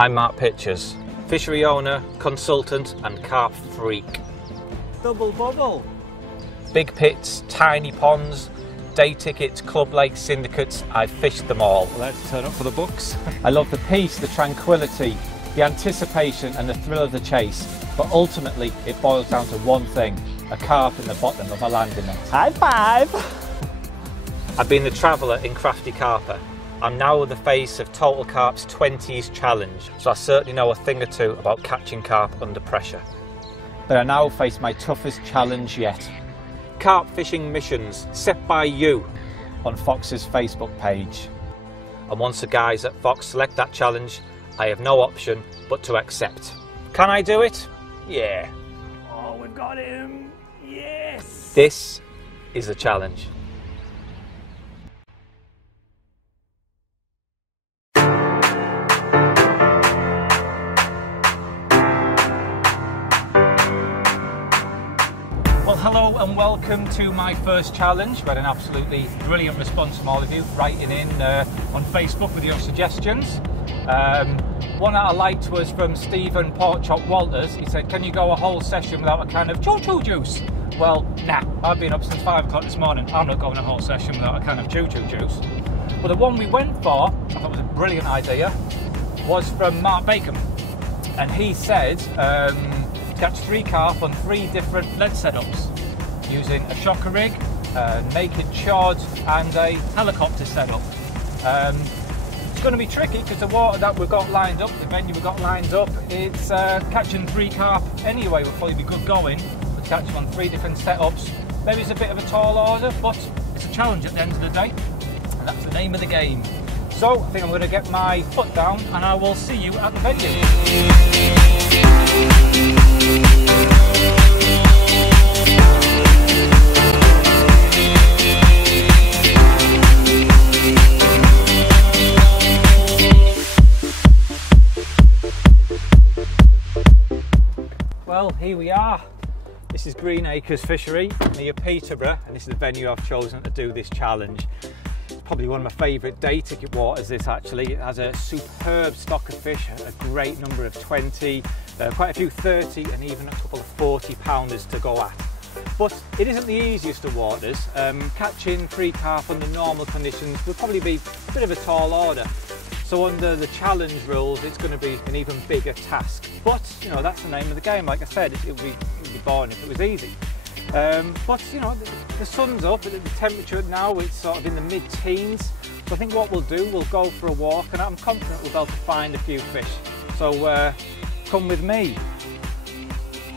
I'm Mark Pitchers, fishery owner, consultant and carp freak. Double bubble. Big pits, tiny ponds, day tickets, club lakes, syndicates, I've fished them all. Well, let's turn up for the books. I love the peace, the tranquility, the anticipation and the thrill of the chase, but ultimately it boils down to one thing, a carp in the bottom of a landing net. High five! I've been the traveller in Crafty Carper. I'm now the face of Total Carp's 20s challenge, so I certainly know a thing or two about catching carp under pressure. But I now face my toughest challenge yet. Carp fishing missions set by you on Fox's Facebook page. And once the guys at Fox select that challenge, I have no option but to accept. Can I do it? Yeah. Oh, we've got him! Yes! This is a challenge. Well, hello and welcome to my first challenge. We had an absolutely brilliant response from all of you writing in on Facebook with your suggestions. One that I liked was from Stephen Porkchop Walters. He said, can you go a whole session without a can of choo-choo juice? Well, nah, I've been up since 5 o'clock this morning. I'm not going a whole session without a can of choo-choo juice. But the one we went for, I thought was a brilliant idea, was from Mark Bacon. And he said, catch 3 carp on 3 different lead setups using a shocker rig, a naked chod and a helicopter setup. It's going to be tricky because the water that we've got lined up, the venue we've got lined up, it's catching 3 carp anyway will probably be good going. We'll catch them on 3 different setups. Maybe it's a bit of a tall order, but it's a challenge at the end of the day, and that's the name of the game. So I think I'm going to get my foot down and I will see you at the venue. Well, here we are. This is Green Acres Fishery near Peterborough, and this is the venue I've chosen to do this challenge. It's probably one of my favourite day ticket waters, this actually. It has a superb stock of fish, a great number of 20, quite a few 30 and even a couple of 40 pounders to go at. But it isn't the easiest of waters. Catching 3 carp under normal conditions would probably be a bit of a tall order. So under the challenge rules, it's going to be an even bigger task. But, you know, that's the name of the game. Like I said, it would be boring if it was easy. But, you know, the sun's up, the temperature now, it's sort of in the mid-teens. So I think what we'll do, we'll go for a walk, and I'm confident we'll be able to find a few fish. So come with me.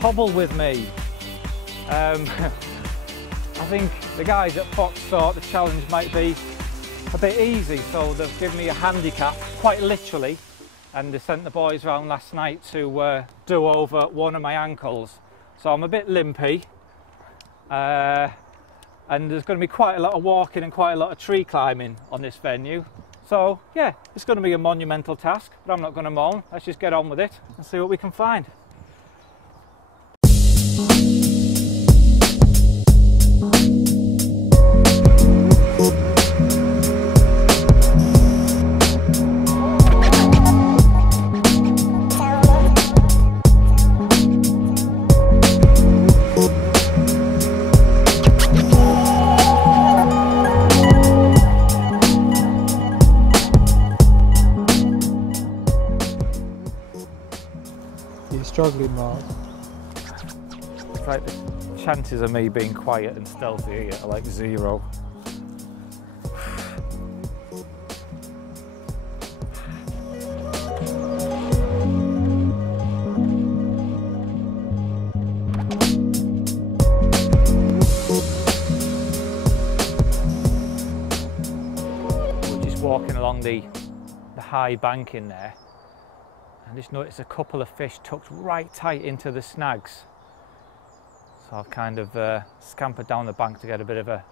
Hobble with me. I think the guys at Fox thought the challenge might be a bit easy, so they've given me a handicap, quite literally, and they sent the boys around last night to do over one of my ankles. So I'm a bit limpy, and there's going to be quite a lot of walking and quite a lot of tree climbing on this venue. So yeah, it's going to be a monumental task, but I'm not going to moan. Let's just get on with it and see what we can find. Struggling, Mark. It's like the chances of me being quiet and stealthy here are like 0. We're just walking along the high bank in there. I just noticed a couple of fish tucked right tight into the snags. So I've kind of scampered down the bank to get a bit of a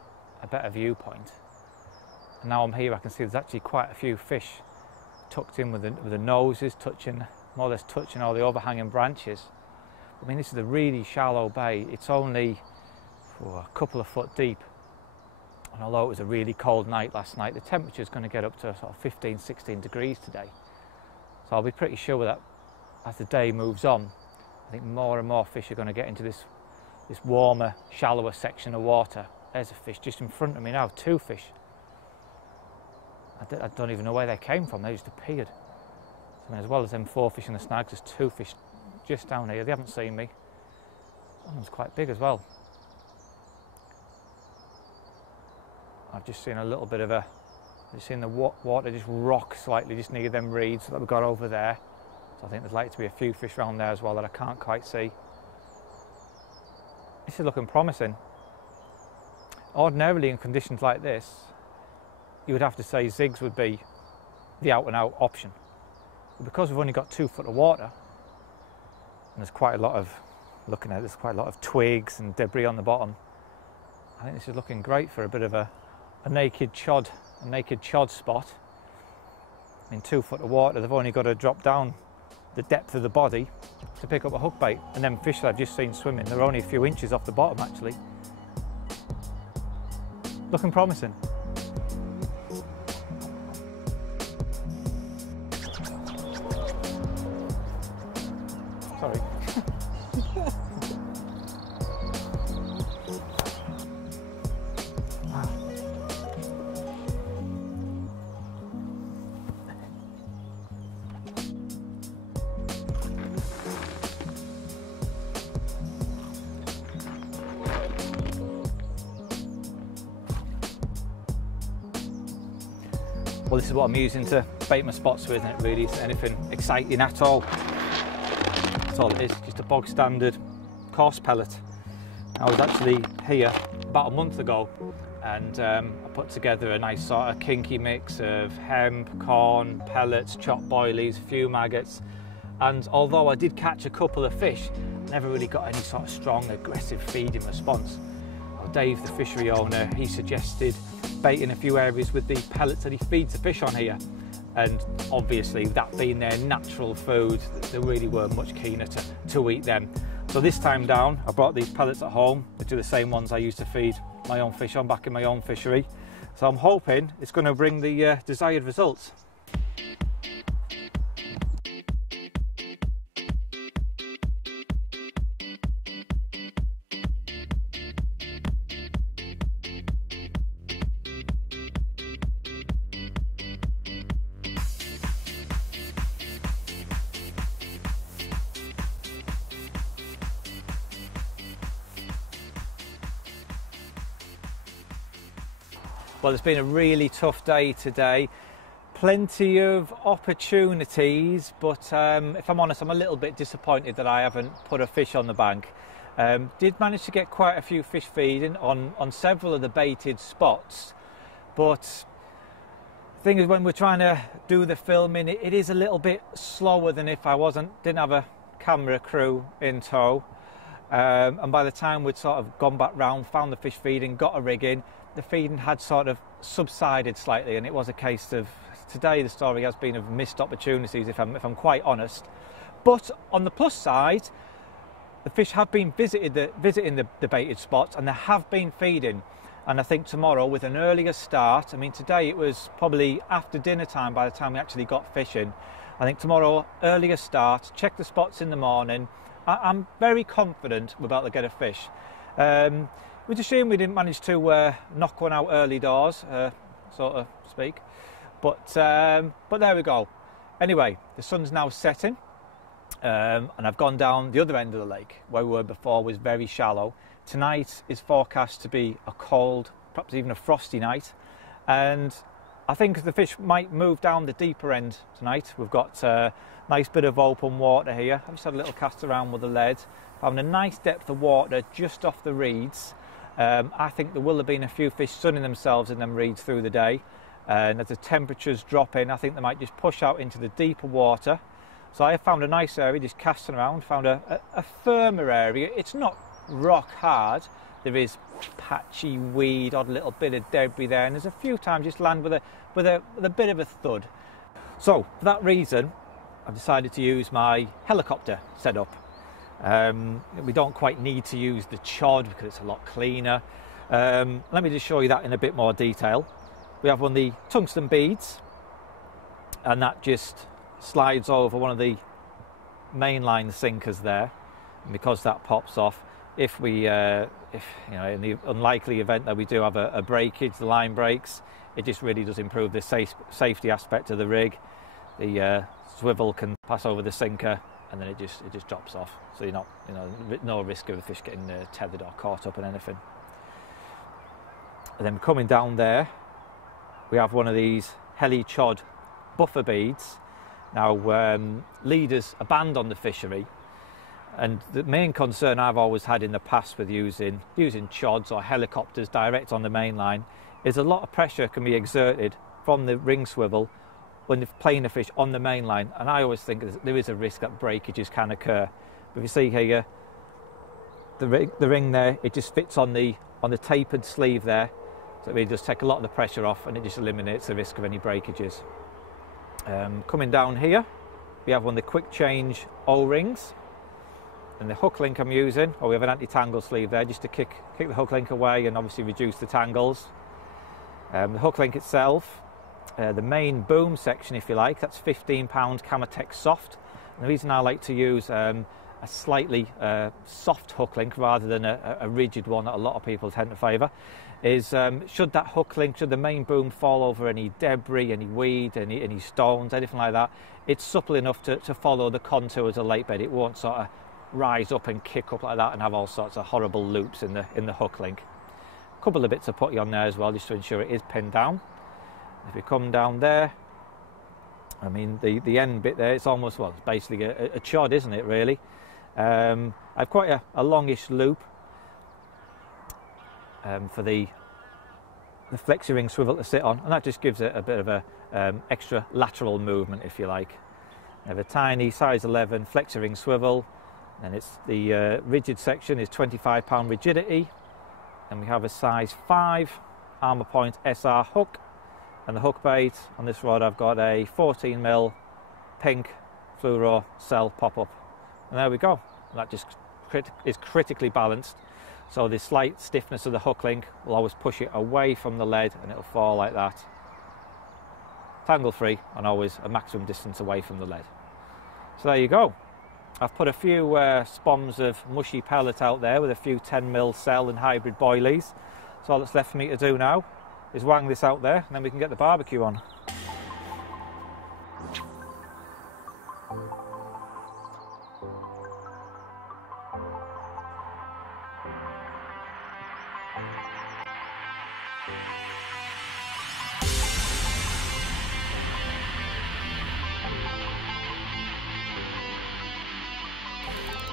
better viewpoint. And now I'm here, I can see there's actually quite a few fish tucked in with the noses touching, more or less touching all the overhanging branches. I mean, this is a really shallow bay. It's only a couple of foot deep. And although it was a really cold night last night, the temperature's going to get up to sort of 15, 16 degrees today. So So I'll be pretty sure that as the day moves on, I think more and more fish are going to get into this warmer, shallower section of water. There's a fish just in front of me now, 2 fish. I don't even know where they came from, they just appeared. So, as well as them 4 fish and the snags, there's 2 fish just down here. They haven't seen me. That one's quite big as well. I've just seen a little bit of I've seen the water just rock slightly just near them reeds that we've got over there. So I think there's likely to be a few fish around there as well that I can't quite see. This is looking promising. Ordinarily in conditions like this, you would have to say zigs would be the out and out option. But because we've only got 2 foot of water, and there's quite a lot of, there's quite a lot of twigs and debris on the bottom, I think this is looking great for a bit of a naked chod spot. In 2 foot of water, they've only got to drop down the depth of the body to pick up a hook bait. And them fish that I've just seen swimming, they're only a few inches off the bottom actually. Looking promising. Sorry. Well, this is what I'm using to bait my spots with, isn't it really? Is anything exciting at all? That's all it is, just a bog standard coarse pellet. I was actually here about a month ago and I put together a nice sort of kinky mix of hemp, corn, pellets, chopped boilies, a few maggots, and although I did catch a couple of fish, I never really got any sort of strong aggressive feeding response. Well, Dave, the fishery owner, he suggested baiting a few areas with the pellets that he feeds the fish on here, and obviously that being their natural food, they really were much keener to eat them. So this time down, I brought these pellets at home, which are the same ones I used to feed my own fish on back in my own fishery. So I'm hoping it's going to bring the desired results. Well, it's been a really tough day today. Plenty of opportunities, but if I'm honest, I'm a little bit disappointed that I haven't put a fish on the bank. Did manage to get quite a few fish feeding on several of the baited spots, but the thing is, when we're trying to do the filming, it is a little bit slower than if I didn't have a camera crew in tow. And by the time we'd sort of gone back round, found the fish feeding, got a rig in, the feeding had sort of subsided slightly, and it was a case of, today the story has been of missed opportunities, if I'm quite honest. But on the plus side, the fish have been visiting the baited spots, and they have been feeding. And I think tomorrow, with an earlier start, I mean today it was probably after dinner time by the time we actually got fishing. I think tomorrow, earlier start, check the spots in the morning. I'm very confident we're about to get a fish. It was a shame we didn't manage to knock one out early doors, so to speak. But there we go. Anyway, the sun's now setting, and I've gone down the other end of the lake where we were before was very shallow. Tonight is forecast to be a cold, perhaps even a frosty night, and I think the fish might move down the deeper end tonight. We've got a nice bit of open water here. I've just had a little cast around with the lead, having a nice depth of water just off the reeds. I think there will have been a few fish sunning themselves in them reeds through the day, and as the temperatures drop in, I think they might just push out into the deeper water. So I have found a nice area just casting around, found a firmer area. It's not rock hard, there is patchy weed, odd little bit of debris there, and there's a few times just land with a bit of a thud. So for that reason, I've decided to use my helicopter setup. We don't quite need to use the chod because it's a lot cleaner. Let me just show you that in a bit more detail. We have one of the tungsten beads, and that just slides over one of the mainline sinkers there, and because that pops off, if we, if you know, in the unlikely event that we do have a breakage, the line breaks, it just really does improve the safety aspect of the rig. The swivel can pass over the sinker, and then it just drops off. So you're not, you know, no risk of the fish getting tethered or caught up in anything. And then coming down there, we have one of these heli-chod buffer beads. Now, leaders are banned on the fishery, and the main concern I've always had in the past with using chods or helicopters direct on the main line is a lot of pressure can be exerted from the ring swivel when they're playing a fish on the main line, and I always think there is a risk that breakages can occur. But if you see here, the ring there, it just fits on the tapered sleeve there, so it really does take a lot of the pressure off, and it just eliminates the risk of any breakages. Coming down here, we have one of the quick change O-rings, and the hook link I'm using, we have an anti-tangle sleeve there just to kick the hook link away and obviously reduce the tangles. The hook link itself, the main boom section, if you like, that's 15 pound Camatech soft. And the reason I like to use a slightly soft hook link rather than a rigid one that a lot of people tend to favour is should the main boom fall over any debris, any weed, any stones, anything like that, it's supple enough to follow the contours of the lake bed. It won't sort of rise up and kick up like that and have all sorts of horrible loops in the hook link. A couple of bits of putty on there as well just to ensure it is pinned down. If you come down there, I mean the end bit there, it's almost, well, it's basically a chod, isn't it, really? I've quite a longish loop for the flexi ring swivel to sit on, and that just gives it a bit of a extra lateral movement, if you like. I have a tiny size 11 flexi ring swivel, and it's the rigid section is 25 pound rigidity, and we have a size 5 Armour Point SR hook, and the hook bait on this rod I've got a 14mm pink fluoro cell pop-up, and there we go. That just is critically balanced, so the slight stiffness of the hook link will always push it away from the lead, and it'll fall like that, tangle free, and always a maximum distance away from the lead. So there you go. I've put a few spoms of mushy pellet out there with a few 10mm cell and hybrid boilies. So all that's left for me to do now is wang this out there, and then we can get the barbecue on.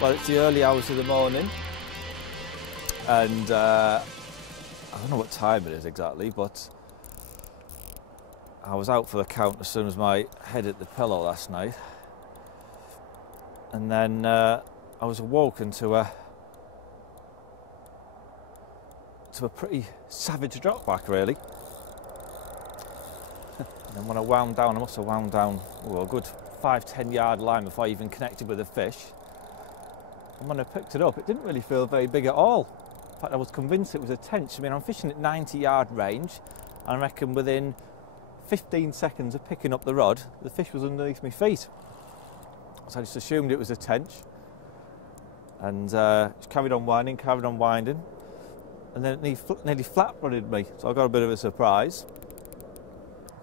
Well, it's the early hours of the morning, and I don't know what time it is exactly, but I was out for the count as soon as my head hit the pillow last night, and then I was awoken to a pretty savage drop back, really. And when I wound down, I must have wound down a good 5-10 yard line before I even connected with the fish. And when I picked it up, it didn't really feel very big at all. In fact, I was convinced it was a tench. I mean, I'm fishing at 90 yard range, and I reckon within 15 seconds of picking up the rod, the fish was underneath my feet. So I just assumed it was a tench, and just carried on winding, and then it nearly flat-footed me, so I got a bit of a surprise.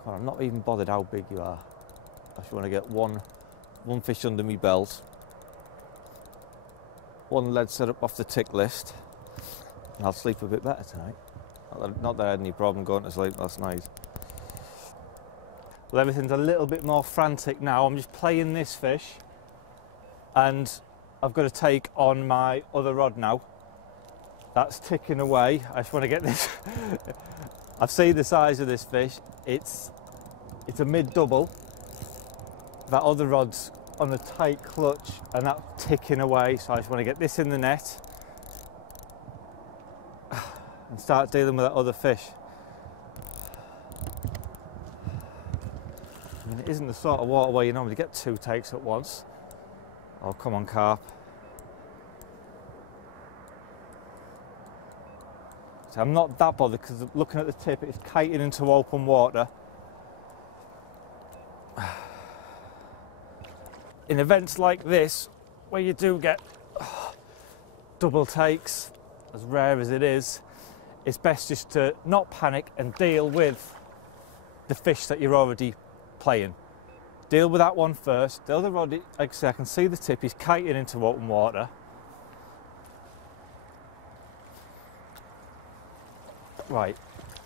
God, I'm not even bothered how big you are. I just want to get one fish under my belt, one lead set up off the tick list, and I'll sleep a bit better tonight. Not that I had any problem going to sleep last night. Well, everything's a little bit more frantic now. I'm just playing this fish, and I've got to take on my other rod now. That's ticking away. I just want to get this. I've seen the size of this fish. It's a mid-double. That other rod's on a tight clutch, and that's ticking away, so I just want to get this in the net and start dealing with that other fish. I mean, it isn't the sort of water where you normally get 2 takes at once. Oh, come on, carp. So I'm not that bothered, because looking at the tip, it's kiting into open water. in events like this, where you do get double takes, as rare as it is, it's best just to not panic and deal with the fish that you're already playing. Deal with that one first. The other rod, like I say, I can see the tip, he's kiting into open water. Right,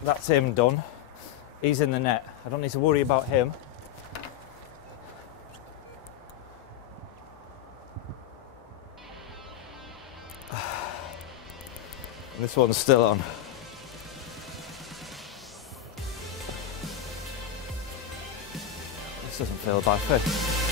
that's him done. He's in the net. I don't need to worry about him. And this one's still on. This doesn't feel a bad fish.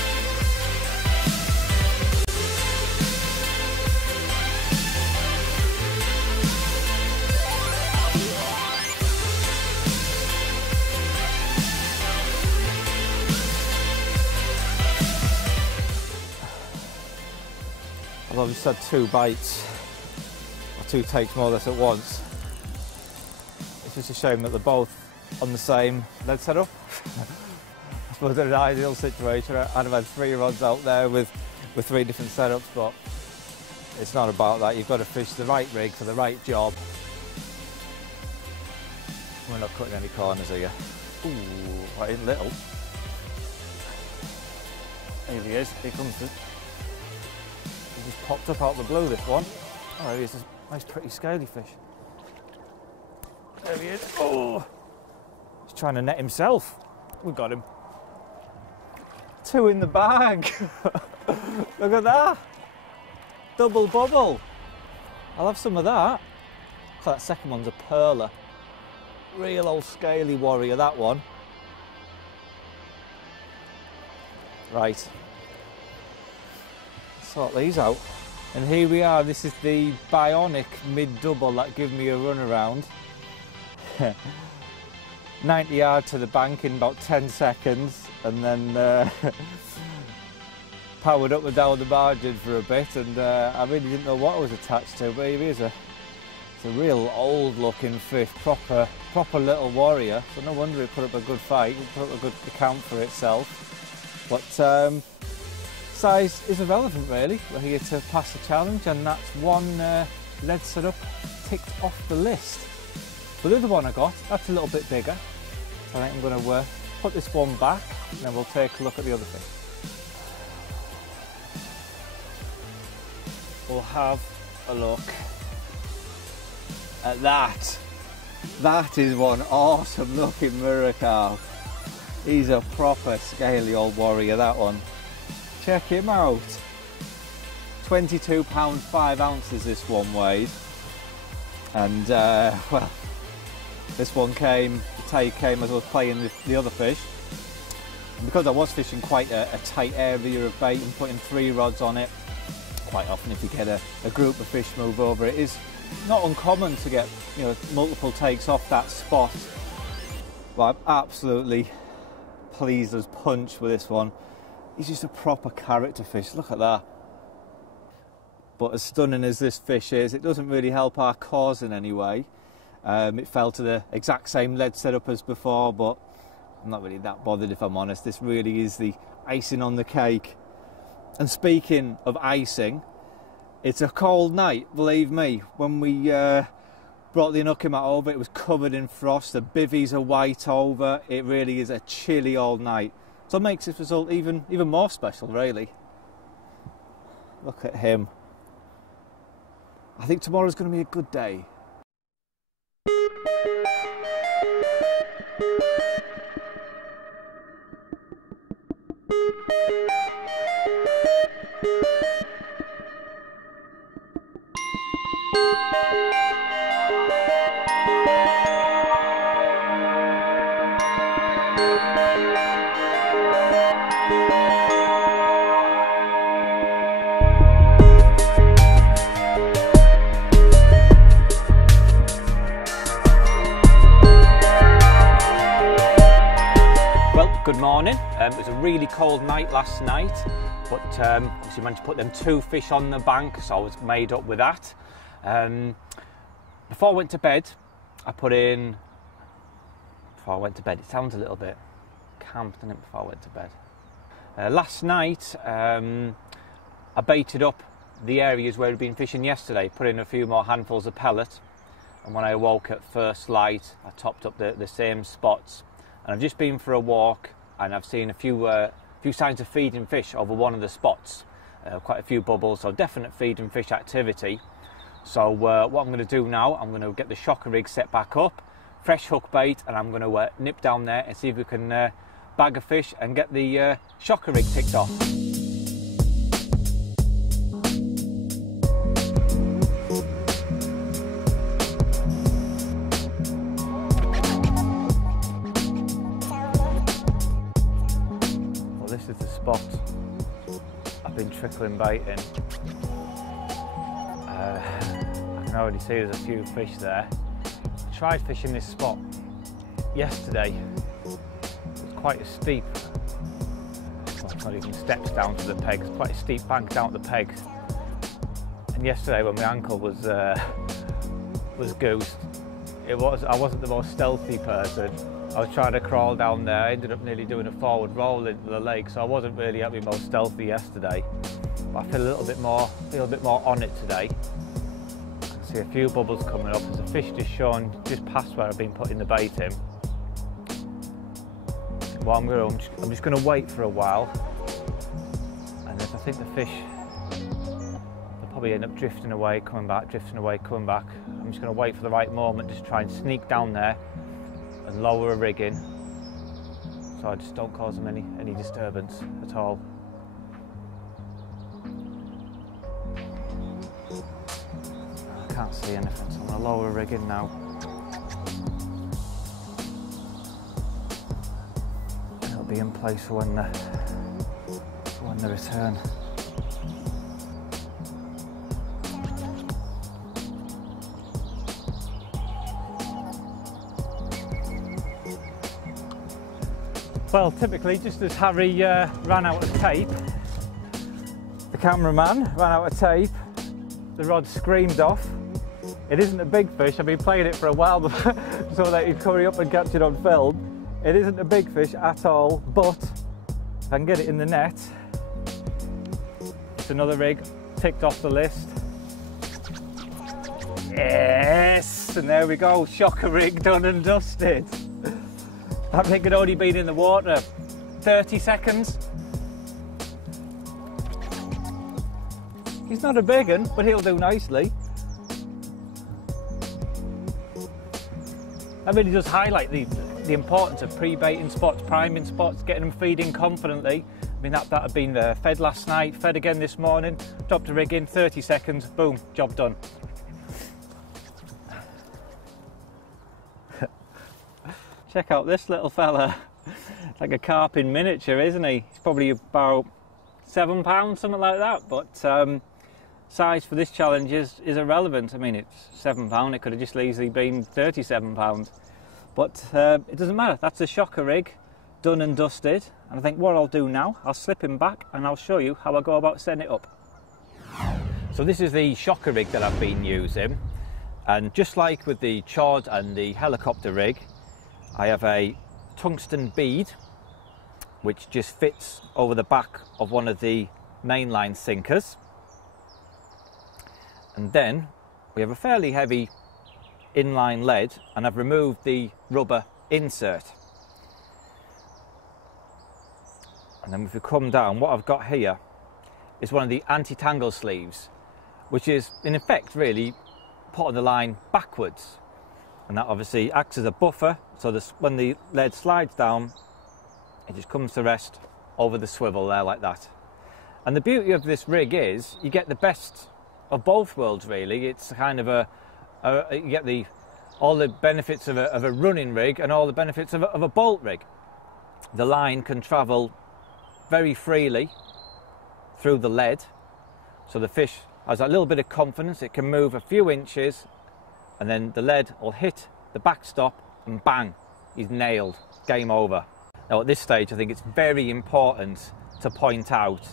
I've just had 2 bites, or 2 takes more or less at once. It's just a shame that they're both on the same lead setup. I suppose in an ideal situation I'd have had 3 rods out there with 3 different setups, but it's not about that. You've got to fish the right rig for the right job. We're not cutting any corners here. Ooh, right in little. Here he is, here comes the... He just popped up out of the blue, this one. Oh, there he is, a nice pretty scaly fish. There he is. Oh! He's trying to net himself. We got him. 2 in the bag. Look at that. Double bubble. I'll have some of that. That second one's a perler. Real old scaly warrior, that one. Right. Sort these out. And here we are. This is the bionic mid-double that gave me a run around. 90 yards to the bank in about 10 seconds, and then powered up and down the margin for a bit, and I really didn't know what I was attached to, but here is it's a real old looking fish, proper little warrior, so no wonder it put up a good fight, it put up a good account for itself. But size is irrelevant really. We're here to pass the challenge, and that's one lead setup ticked off the list. But the other one I got, that's a little bit bigger, so I think I'm going to put this one back, and then we'll take a look at the other fish. We'll have a look at that. That is one awesome looking mirror carp. He's a proper scaly old warrior, that one. Check him out. 22 pounds 5 ounces this one weighed. And well, this one came, the take came as I was playing the other fish. And because I was fishing quite a tight area of bait and putting 3 rods on it, quite often if you get a group of fish move over, it is not uncommon to get, you know, multiple takes off that spot. But I'm absolutely pleased as punch with this one. He's just a proper character fish, look at that. But as stunning as this fish is, it doesn't really help our cause in any way. It fell to the exact same lead setup as before, but I'm not really that bothered if I'm honest. This really is the icing on the cake. And speaking of icing, it's a cold night, believe me. When we brought the Inukimat over, it was covered in frost, the bivvies are white over, it really is a chilly old night. So it makes this result even more special, really. Look at him. I think tomorrow's going to be a good day. Good morning. It was a really cold night last night, but obviously managed to put them 2 fish on the bank, so I was made up with that. Before I went to bed, it sounds a little bit camp, doesn't it, before I went to bed? Last night I baited up the areas where we'd been fishing yesterday, put in a few more handfuls of pellet, and when I awoke at first light I topped up the same spots. And I've just been for a walk and I've seen a few signs of feeding fish over one of the spots, quite a few bubbles, so definite feeding fish activity. So what I'm going to do now, I'm going to get the shocker rig set back up, fresh hook bait, and I'm going to nip down there and see if we can bag a fish and get the shocker rig ticked off. Well, this is the spot I've been trickling bait in. I can already see there's a few fish there. I tried fishing this spot yesterday. It's quite a steep, well, it's not even steps down to the pegs, quite a steep bank down to the pegs. And yesterday when my ankle was goosed, I wasn't the most stealthy person. I was trying to crawl down there. I ended up nearly doing a forward roll into the lake, so I wasn't really at my most stealthy yesterday. But I feel a bit more on it today. I can see a few bubbles coming up. There's a fish just shown just past where I've been putting the bait in. Well, I'm just going to wait for a while, and if I think the fish, they'll probably end up drifting away, coming back, drifting away, coming back. I'm just going to wait for the right moment, just try and sneak down there and lower a rig in, so I just don't cause them any disturbance at all. I can't see anything, so I'm going to lower a rig in now. It'll be in place for when they return. Well, typically, just as Harry ran out of tape, the cameraman ran out of tape, the rod screamed off. It isn't a big fish. I've been playing it for a while so that he'd hurry up and catch it on film. It isn't a big fish at all, but if I can get it in the net, it's another rig ticked off the list. Yes, and there we go, shocker rig done and dusted. That rig had only been in the water 30 seconds. He's not a big one, but he'll do nicely. That really does highlight the importance of pre-baiting spots, priming spots, getting them feeding confidently. I mean, that had been fed last night, fed again this morning, dropped a rig in, 30 seconds, boom, job done. Check out this little fella. It's like a carp in miniature, isn't he? He's probably about £7, something like that, but size for this challenge is irrelevant. I mean, it's £7, it could have just easily been £37, but it doesn't matter. That's a shocker rig, done and dusted, and I think what I'll do now, I'll slip him back and I'll show you how I go about setting it up. So this is the shocker rig that I've been using, and just like with the chod and the helicopter rig, I have a tungsten bead which just fits over the back of one of the mainline sinkers, and then we have a fairly heavy inline lead, and I've removed the rubber insert. And then if we come down, what I've got here is one of the anti-tangle sleeves, which is in effect really putting the line backwards, and that obviously acts as a buffer, so when the lead slides down, it just comes to rest over the swivel there like that. And the beauty of this rig is you get the best of both worlds really. It's kind of you get all the benefits of a running rig and all the benefits of a bolt rig. The line can travel very freely through the lead, so the fish has a little bit of confidence. It can move a few inches, and then the lead will hit the backstop and bang, he's nailed, game over. Now at this stage I think it's very important to point out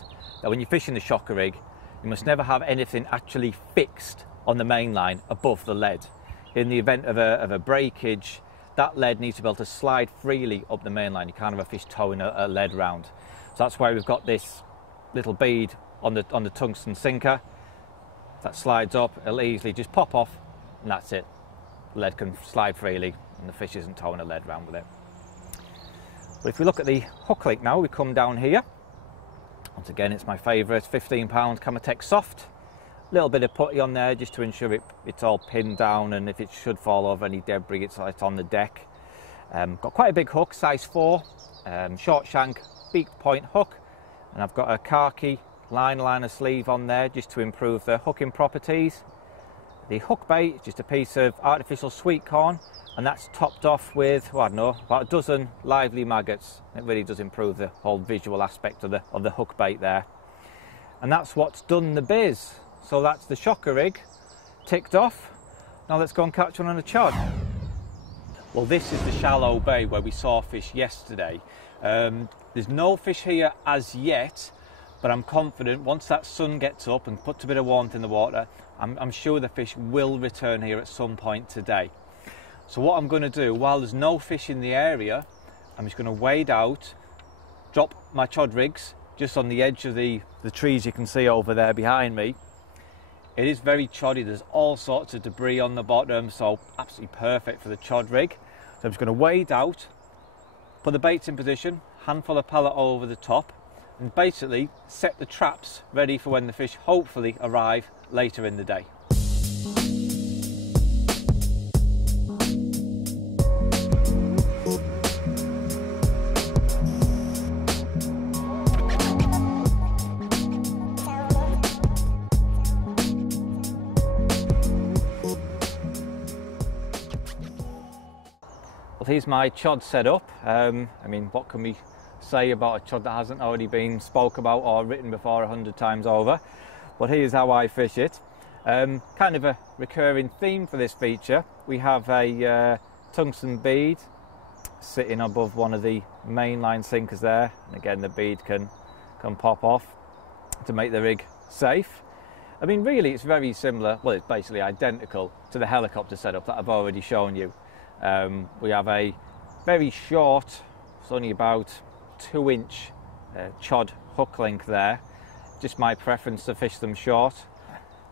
that when you're fishing the shocker rig, you must never have anything actually fixed on the main line above the lead. In the event of a breakage, that lead needs to be able to slide freely up the main line. You can't have a fish towing a lead round. So that's why we've got this little bead on the tungsten sinker. If that slides up, it'll easily just pop off, and that's it. The lead can slide freely, and the fish isn't towing the lead around with it. But if we look at the hook link now, we come down here. Once again, it's my favourite 15-pound Camatech Soft. A little bit of putty on there just to ensure it's all pinned down, and if it should fall over any debris, it's on the deck. Got quite a big hook, size 4, short shank, beaked point hook, and I've got a khaki liner sleeve on there just to improve the hooking properties. The hook bait is just a piece of artificial sweet corn, and that's topped off with, well, I don't know, about a dozen lively maggots. It really does improve the whole visual aspect of the hook bait there. And that's what's done the biz. So that's the shocker rig ticked off. Now let's go and catch one on a chod. Well, this is the shallow bay where we saw fish yesterday. There's no fish here as yet, but I'm confident once that sun gets up and puts a bit of warmth in the water, I'm sure the fish will return here at some point today. So what I'm going to do, while there's no fish in the area, I'm just going to wade out, drop my chod rigs just on the edge of the trees you can see over there behind me. It is very choddy, there's all sorts of debris on the bottom, so absolutely perfect for the chod rig. So I'm just going to wade out, put the baits in position, handful of pellet over the top, and basically set the traps ready for when the fish hopefully arrive later in the day. Well, here's my chod set up. I mean, what can we say about a chod that hasn't already been spoke about or written before 100 times over? But here's how I fish it. Kind of a recurring theme for this feature. We have a tungsten bead sitting above one of the mainline sinkers there, and again the bead can pop off to make the rig safe. I mean, really it's very similar, well, it's basically identical to the helicopter setup that I've already shown you. We have a very short, it's only about 2-inch chod hook link there. Just my preference to fish them short.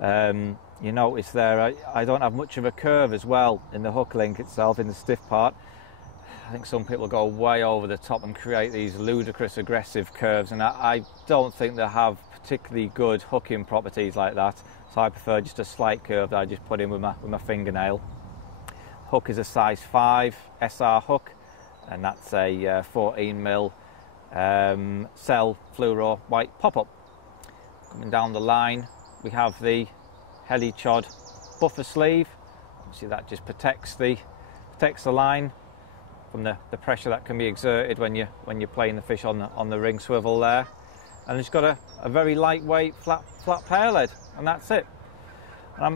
You notice there I don't have much of a curve as well in the hook link itself, in the stiff part. I think some people go way over the top and create these ludicrous aggressive curves, and I don't think they have particularly good hooking properties like that. So I prefer just a slight curve that I just put in with my fingernail. Hook is a size 5 SR hook, and that's a 14mm cell fluoro white pop-up. Coming down the line, we have the heli chod buffer sleeve. Obviously that just protects the line from the pressure that can be exerted when you're playing the fish on the ring swivel there. And it's got a very lightweight flat pear lead, and that's it.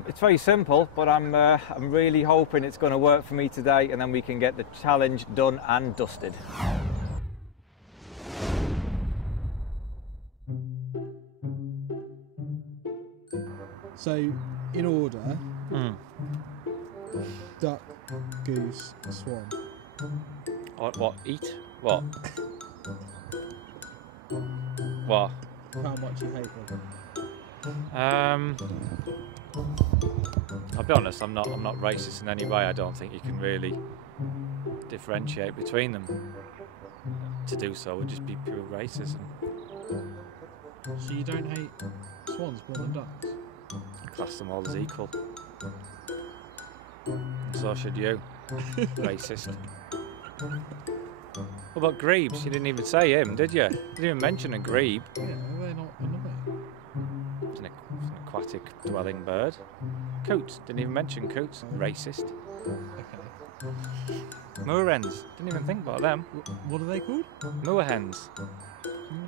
It's very simple, but I'm really hoping it's going to work for me today, and then we can get the challenge done and dusted. So, in order, duck, goose, swan. What? Eat? What? What? How much you hate them? I'll be honest, I'm not racist in any way. I don't think you can really differentiate between them. To do so would just be pure racism. So you don't hate swans more than ducks? Class them all as equal. So should you. Racist. What about grebes? You didn't even say him, did you? You didn't even mention a grebe. Yeah, they're not annoying. It's an aquatic dwelling bird. Coots. Didn't even mention coots. Racist. Okay. Moorhens. Didn't even think about them. What are they called? Moorhens.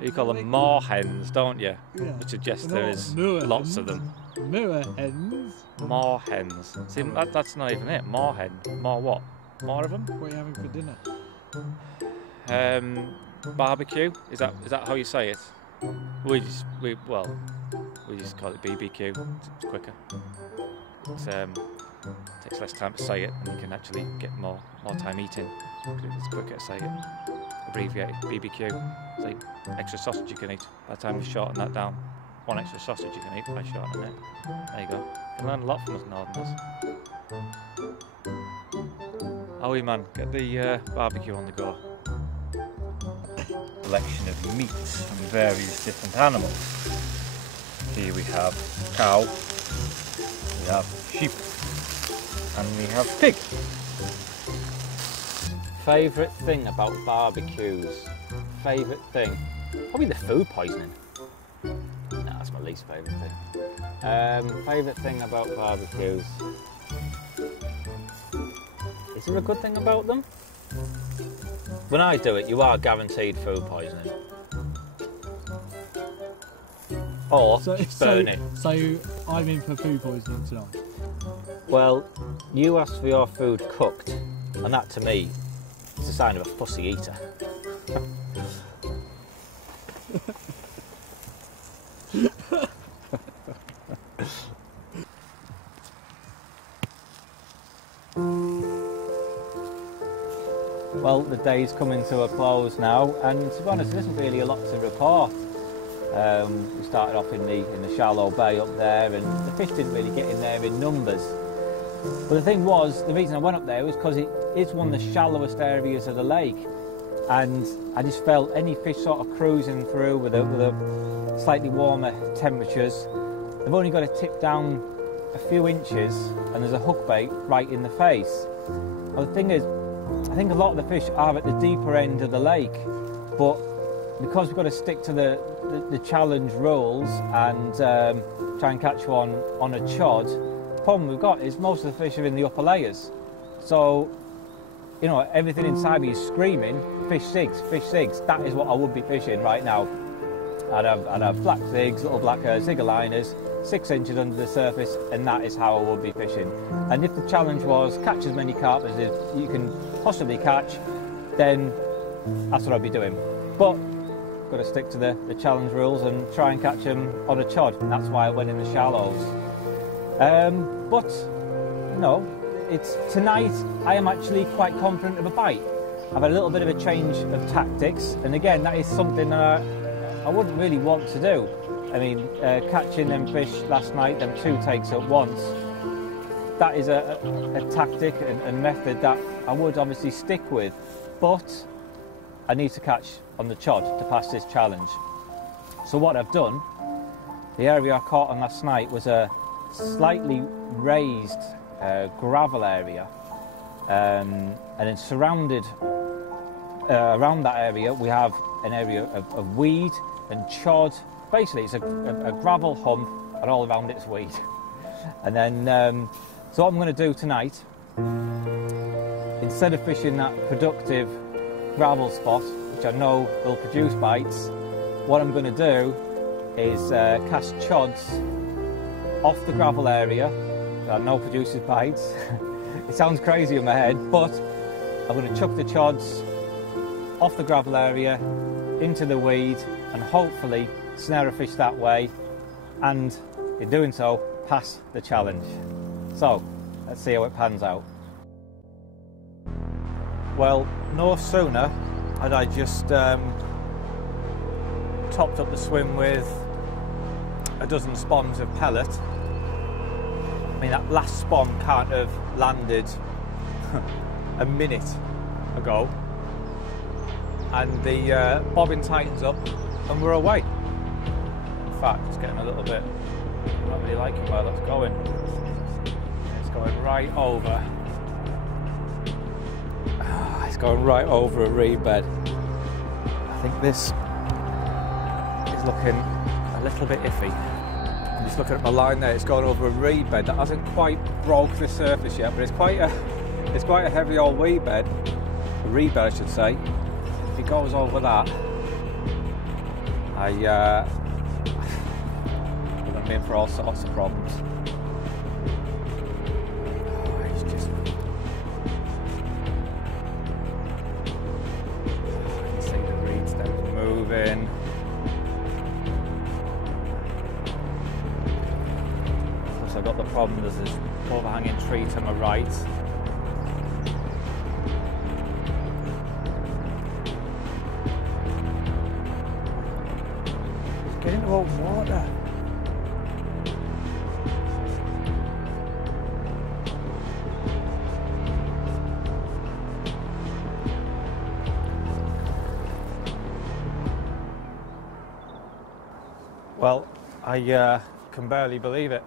You call them moorhens, don't you? Yeah. Which suggests there is lots of them. Moorhens? Moorhens. See, that's not even it. Moorhen. More what? More of them? What are you having for dinner? Barbecue. Is that how you say it? We just call it BBQ. It's quicker. It takes less time to say it, and you can actually get more time eating. It's quicker to say it. abbreviated BBQ. It's like extra sausage you can eat. By the time you shorten that down, one extra sausage you can eat by shortening it. There you go. You can learn a lot from us Northerners. Howie man, get the barbecue on the go. Selection of meats from various different animals. Here we have cow, we have sheep, and we have pig. Favourite thing about barbecues? Favourite thing? Probably the food poisoning. No, that's my least favourite thing. Favourite thing about barbecues? Is there a good thing about them? When I do it, you are guaranteed food poisoning. Or just burn it. So I'm in for food poisoning tonight. Well, you asked for your food cooked, and that to me is a sign of a fussy eater. Well, the day's coming to a close now, and to be honest, there isn't really a lot to report. We started off in the shallow bay up there, and the fish didn't really get in there in numbers. But the thing was, the reason I went up there was because it is one of the shallowest areas of the lake, and I just felt any fish sort of cruising through with a slightly warmer temperatures. They've only got to tip down a few inches, and there's a hook bait right in the face. Well, the thing is, I think a lot of the fish are at the deeper end of the lake, but because we've got to stick to the challenge rules and try and catch one on a chod, the problem we've got is most of the fish are in the upper layers. So, you know, everything inside me is screaming, fish zigs, fish zigs. That is what I would be fishing right now. I'd have black zigs, little black zigger liners, 6 inches under the surface, and that is how I would be fishing. And if the challenge was catch as many carp as you can possibly catch, then that's what I'd be doing. But got to stick to the challenge rules and try and catch them on a chod, and that's why I went in the shallows. But no, it's tonight I am actually quite confident of a bite. I've had a little bit of a change of tactics, and again, that is something that I wouldn't really want to do. I mean, catching them fish last night, them 2 takes at once, that is a tactic and method that I would obviously stick with, but I need to catch on the chod to pass this challenge. So what I've done, the area I caught on last night was a slightly raised gravel area, and then surrounded around that area we have an area of weed and chod. Basically it's a gravel hump, and all around it's weed. And then so what I'm going to do tonight, instead of fishing that productive gravel spot, which I know will produce bites, what I'm going to do is cast chods off the gravel area that I know produces bites. It sounds crazy in my head, but I'm going to chuck the chods off the gravel area into the weed and hopefully snare a fish that way, and in doing so pass the challenge. So let's see how it pans out. Well, no sooner had I just topped up the swim with a dozen spawns of pellet. I mean, that last spawn can't have landed a minute ago, and the bobbin tightens up and we're away. In fact, it's getting a little bit, I'm not really liking where that's going. It's going right over. It's going right over a reed bed. I think this is looking a little bit iffy. I'm just looking at my line there. It's going over a reed bed that hasn't quite broke the surface yet, but it's quite a heavy old weed bed, a reed bed I should say. If it goes over that, we're going to be in for all sorts of problems. It's just, I can see the reed stems moving. Plus I've got the problem, there's this overhanging tree to my right. cold water. Well, I can barely believe it.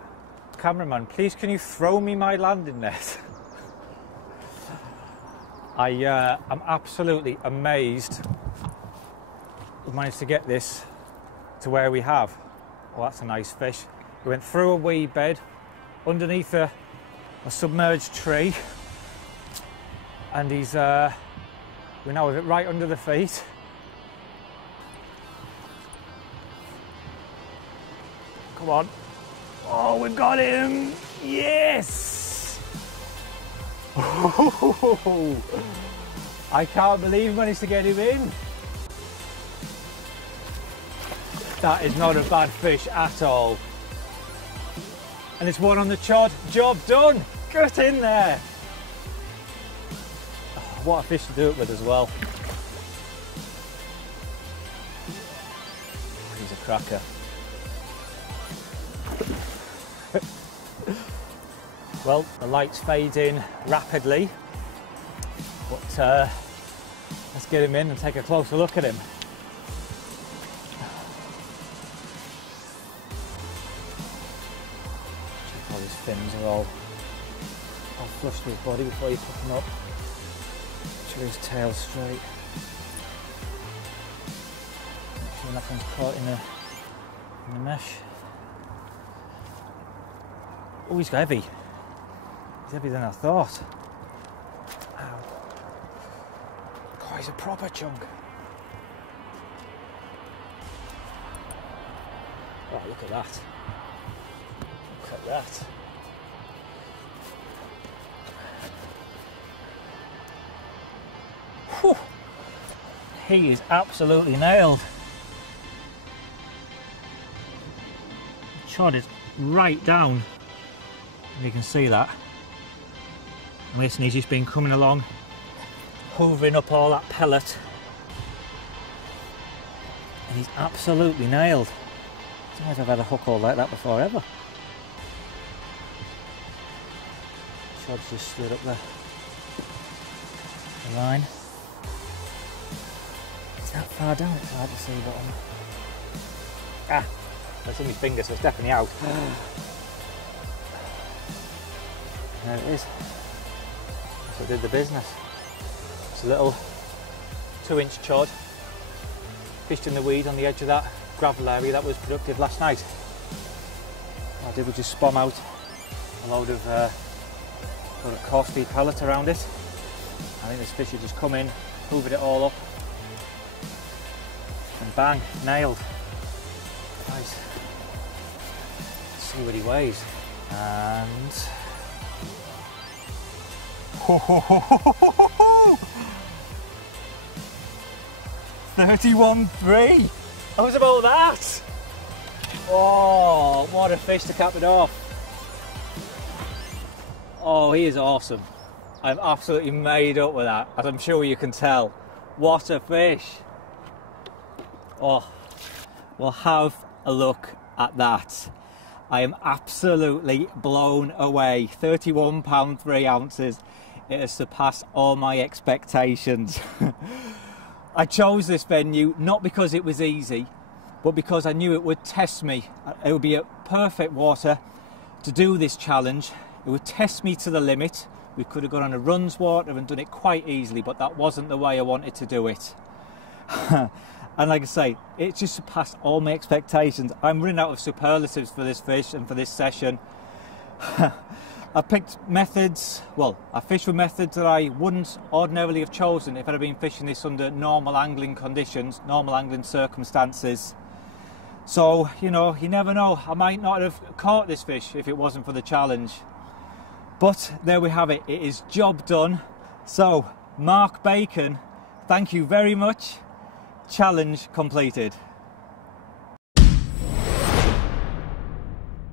Cameraman, please can you throw me my landing net? I'm absolutely amazed we've managed to get this to where we have. Well, that's a nice fish. We went through a weed bed, underneath a submerged tree, and we now have it right under the feet. Come on. Oh, we've got him! Yes! I can't believe we managed to get him in. That is not a bad fish at all. And it's one on the chod. Job done. Get in there. Oh, what a fish to do it with as well. He's a cracker. Well, the light's fading rapidly, but let's get him in and take a closer look at him. Check how his fins are all flush to his body before you pick him up. Make sure his tail's straight. Make sure nothing's caught in the mesh. Oh, he's heavy. He's heavier than I thought. Ow. Oh, he's a proper chunk. Oh, look at that. Look at that. Whew. He is absolutely nailed. The chod is right down. You can see that. And listen, he's just been coming along, hoovering up all that pellet. And he's absolutely nailed. I don't know if I've had a hook all like that before ever. Chod's just stood up there. The line. It's that far down, it's hard to see bottom. Ah, that's in my finger, so it's definitely out. There it is. So I did the business. It's a little 2-inch chod, fished in the weed on the edge of that gravel area that was productive last night. What I did was just spom out a load of coarse feed pellet around it. I think this fish had just come in, hoovered it all up, and bang, nailed. Nice. Let's see what he weighs. And 31.3. How's about that? Oh, what a fish to cap it off. Oh, he is awesome. I'm absolutely made up with that, as I'm sure you can tell. What a fish. Oh, well, have a look at that. I am absolutely blown away. 31 pounds 3 ounces. It has surpassed all my expectations. I chose this venue not because it was easy, but because I knew it would test me. It would be a perfect water to do this challenge. It would test me to the limit. We could have gone on a runs water and done it quite easily, but that wasn't the way I wanted to do it. And like I say, it just surpassed all my expectations. I'm running out of superlatives for this fish and for this session. I picked methods, well, I fished with methods that I wouldn't ordinarily have chosen if I'd have been fishing this under normal angling conditions, normal angling circumstances. So, you know, you never know, I might not have caught this fish if it wasn't for the challenge. But there we have it, it is job done. So, Mark Bacon, thank you very much. Challenge completed.